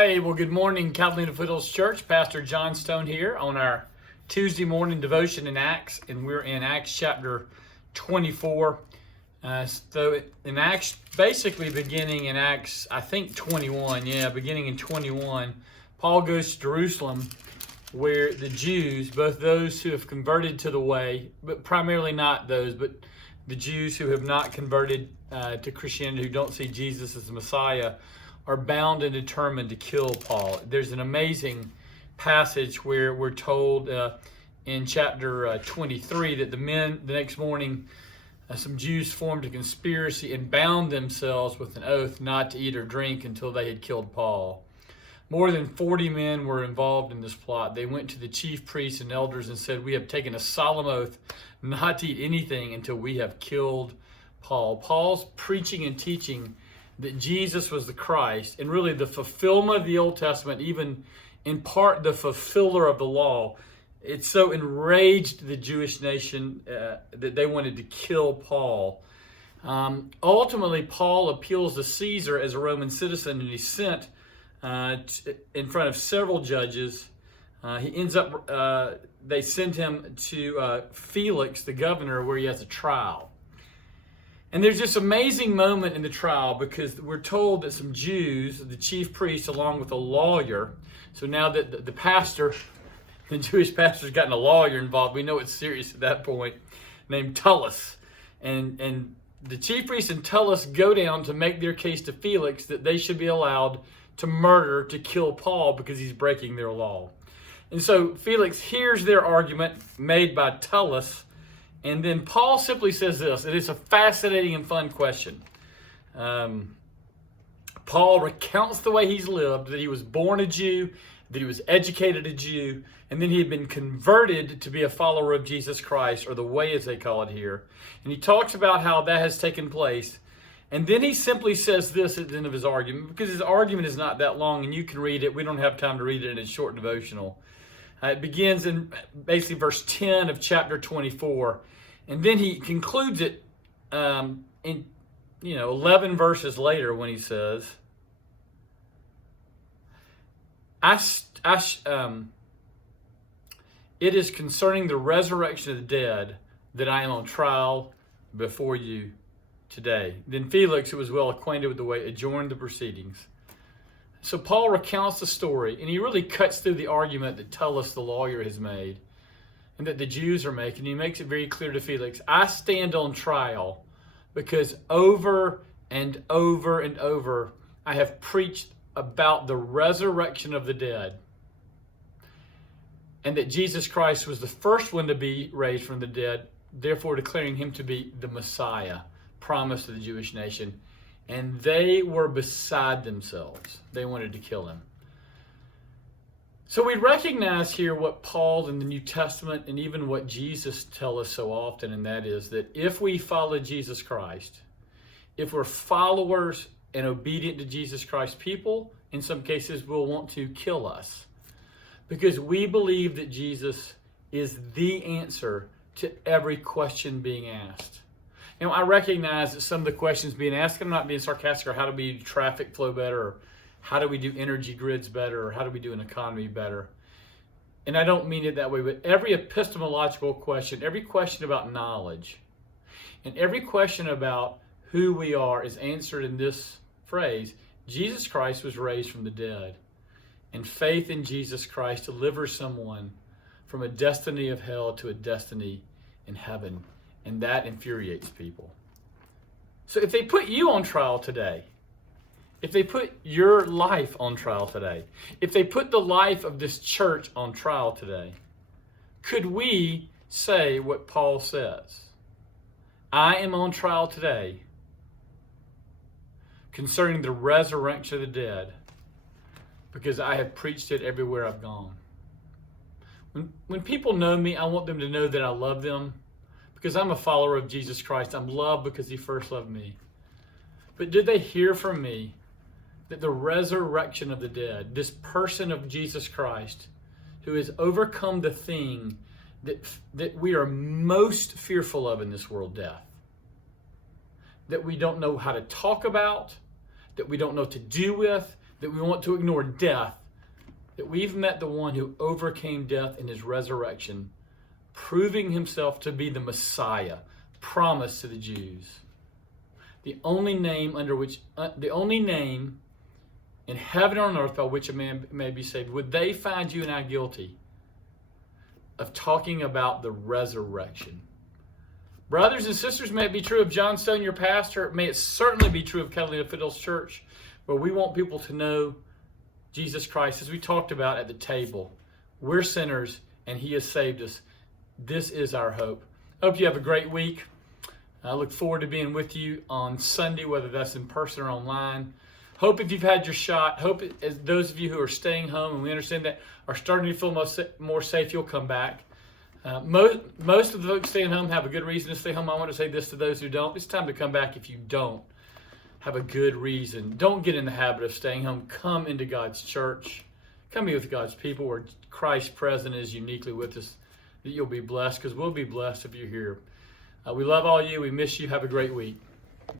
Hey, well, good morning, Catalina Foothills Church. Pastor John Stone here on our Tuesday morning devotion in Acts, and we're in Acts chapter 24. So in Acts, basically beginning in Acts, I think 21, beginning in 21, Paul goes to Jerusalem where the Jews, both those who have converted to the way, but primarily not those, but the Jews who have not converted to Christianity, who don't see Jesus as the Messiah, are bound and determined to kill Paul. There's an amazing passage where we're told in chapter 23 that the next morning, some Jews formed a conspiracy and bound themselves with an oath not to eat or drink until they had killed Paul. More than 40 men were involved in this plot. They went to the chief priests and elders and said, "We have taken a solemn oath not to eat anything until we have killed Paul." Paul's preaching and teaching that Jesus was the Christ, and really the fulfillment of the Old Testament, even in part the fulfiller of the law, it so enraged the Jewish nation that they wanted to kill Paul. Ultimately, Paul appeals to Caesar as a Roman citizen, and he's sent in front of several judges. He ends up, they send him to Felix, the governor, where he has a trial. And there's this amazing moment in the trial because we're told that some Jews, the chief priest, along with a lawyer, so now that the pastor, the Jewish pastor's gotten a lawyer involved, we know it's serious at that point, named Tullus. And the chief priest and Tullus go down to make their case to Felix that they should be allowed to kill Paul because he's breaking their law. And so Felix hears their argument made by Tullus, and then Paul simply says this, and it's a fascinating and fun question. Paul recounts the way he's lived, that he was born a Jew, that he was educated a Jew, and then he had been converted to be a follower of Jesus Christ, or the way as they call it here. And he talks about how that has taken place. And then he simply says this at the end of his argument, because his argument is not that long, and you can read it. We don't have time to read it in a short devotional. It begins in basically verse 10 of chapter 24. And then he concludes it in 11 verses later when he says, it is concerning the resurrection of the dead that I am on trial before you today. Then Felix, who was well acquainted with the way, adjourned the proceedings. So Paul recounts the story, and he really cuts through the argument that Tullus, the lawyer, has made, and that the Jews are making. He makes it very clear to Felix, I stand on trial because over and over and over I have preached about the resurrection of the dead, and that Jesus Christ was the first one to be raised from the dead, therefore declaring him to be the Messiah promised to the Jewish nation. And they were beside themselves. They wanted to kill him. So we recognize here what Paul in the New Testament and even what Jesus tells us so often, and that is that if we follow Jesus Christ, if we're followers and obedient to Jesus Christ, people in some cases will want to kill us because we believe that Jesus is the answer to every question being asked. Now, I recognize that some of the questions being asked, I'm not being sarcastic, or how do we do traffic flow better, or how do we do energy grids better, or how do we do an economy better? And I don't mean it that way, but every epistemological question, every question about knowledge, and every question about who we are is answered in this phrase: Jesus Christ was raised from the dead, and faith in Jesus Christ delivers someone from a destiny of hell to a destiny in heaven. And that infuriates people. So if they put you on trial today, if they put your life on trial today, if they put the life of this church on trial today, could we say what Paul says? I am on trial today concerning the resurrection of the dead because I have preached it everywhere I've gone. When people know me, I want them to know that I love them. Because I'm a follower of Jesus Christ. I'm loved because he first loved me. But did they hear from me that the resurrection of the dead, this person of Jesus Christ, who has overcome the thing that we are most fearful of in this world, death, that we don't know how to talk about, that we don't know what to do with, that we want to ignore death, that we've met the one who overcame death in his resurrection, proving himself to be the Messiah promised to the Jews. The only name in heaven or on earth by which a man may be saved. Would they find you and I guilty of talking about the resurrection? Brothers and sisters, may it be true of John Stone, your pastor. May it certainly be true of Catalina Fiddles Church, where we want people to know Jesus Christ. As we talked about at the table, we're sinners and he has saved us. This is our hope. I hope you have a great week. I look forward to being with you on Sunday, whether that's in person or online. Hope if you've had your shot, hope as those of you who are staying home, and we understand that, are starting to feel more safe, you'll come back. Most of the folks staying home have a good reason to stay home. I want to say this to those who don't. It's time to come back if you don't have a good reason. Don't get in the habit of staying home. Come into God's church. Come be with God's people where Christ's presence is uniquely with us, that you'll be blessed, because we'll be blessed if you're here. We love all you. We miss you. Have a great week.